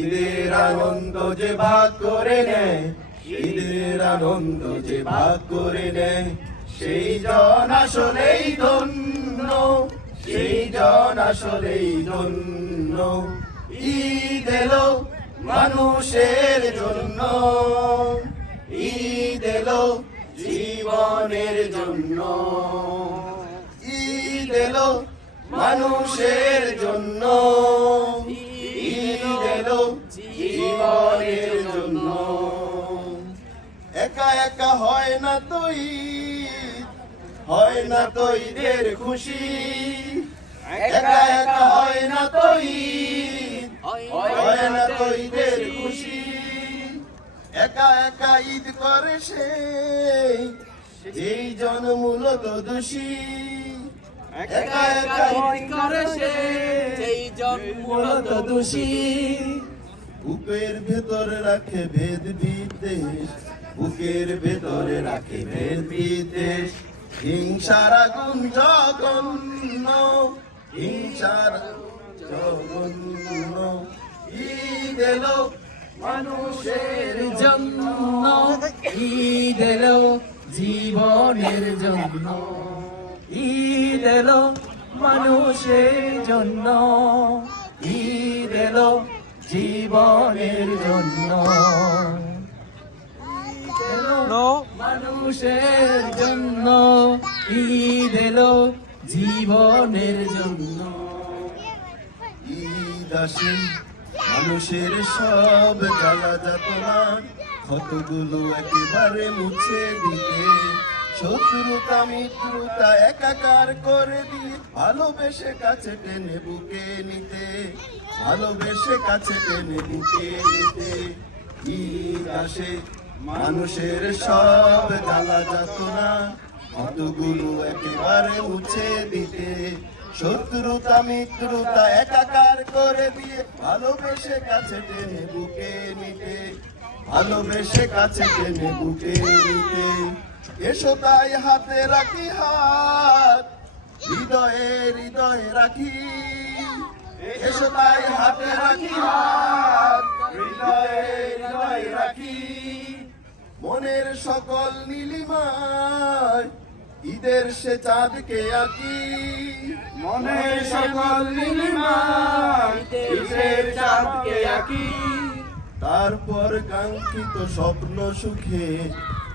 ঈদের আনন্দ যে ভাগ করে নেয়, ঈদের আনন্দ যে ভাগ করে নেয়, সেই জন আসলেই ধন্য, সেই জন আসলেই ধন্য। ঈদ এলো মানুষের জন্য, ঈদ এলো জীবনের জন্য। ঈদ এলো মানুষের জন্য। হয় না তো হয় না তো ঈদের খুশি। একা একা হয় না তো ঈদ, হয় না তো ঈদের খুশি। একা একা ঈদ করে সে, যেই জন মূলত দোষী। একা একা ঈদ করে সে সেই জন মূলত দোষী। বুকের ভেতরে রাখে ভেদ বিদ্বেষ বুকের ভেতরে রাখে বিদ্বেষ হিংসার আগুন জঘন্য, হিংসার জঘন্য। ঈদ এলো মানুষের জন্য, ঈদ এলো জীবনের জন্য। ঈদ এলো মানুষের জন্য, ঈদ এলো জীবনের জন্য ঈদ এলো মানুষের জন্য ঈদ এলো, জীবনের জন্য। ঈদ আসে, মানুষের সব জ্বালা যাতনা ক্ষতগুলো একেবারে মুছে দিতে। শত্রুতা, মিত্রতা একাকার করে দিয়ে ভালোবেসে কাছে টেনে বুকে নিতে। ভালোবেসে কাছে টেনে বুকে নিতে। ঈদ আসে মানুষের সব জ্বালা যাতনা কতগুলো একেবারে মুছে দিতে? শত্রুতা, মিত্রতা একাকার করে দিয়ে ভালোবেসে কাছে টেনে বুকে নিতে। ভালোবেসে কাছে টেনে বুকে নিতে। এসো তাই হাতে রাখি হাত, হৃদয়ে হৃদয়ে রাখি। এসো তাই হাতে রাখি হাত। মনের সকল নীলিমায় ঈদের সে চাঁদকে আঁকি। মনের সকল নীলিমায় ঈদের চাঁদকে আঁকি। তারপর কাঙ্ক্ষিত স্বপ্ন সুখে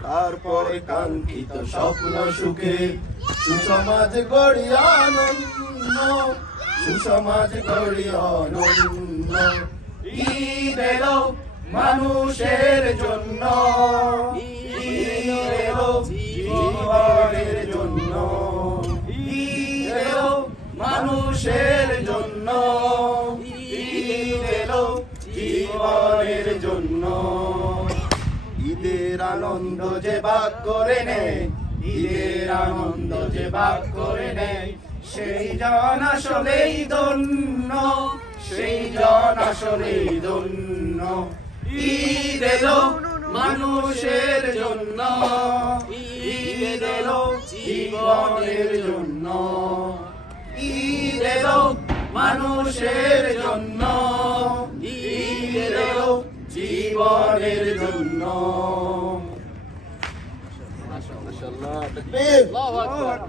তারপর কাঙ্ক্ষিত স্বপ্ন সুখে সুসমাজ গড়ি আনন্দ সুসমাজ গড়ি আনন্দ। ঈদ এলো মানুষের জন্য মানুষের জন্য ঈদ এলো জীবনের জন্য। ঈদের আনন্দ যে ভাগ করে নেয়, ঈদের আনন্দ যে ভাগ করে নেয়, সেই জন আসলেই ধন্য, সেই জন আসলেই ধন্য। ঈদ এলো মানুষের জন্য, ঈদ এলো জীবনের জন্য। মানুষের জন্য জীবনের জন্য। আল্লাহু আকবার।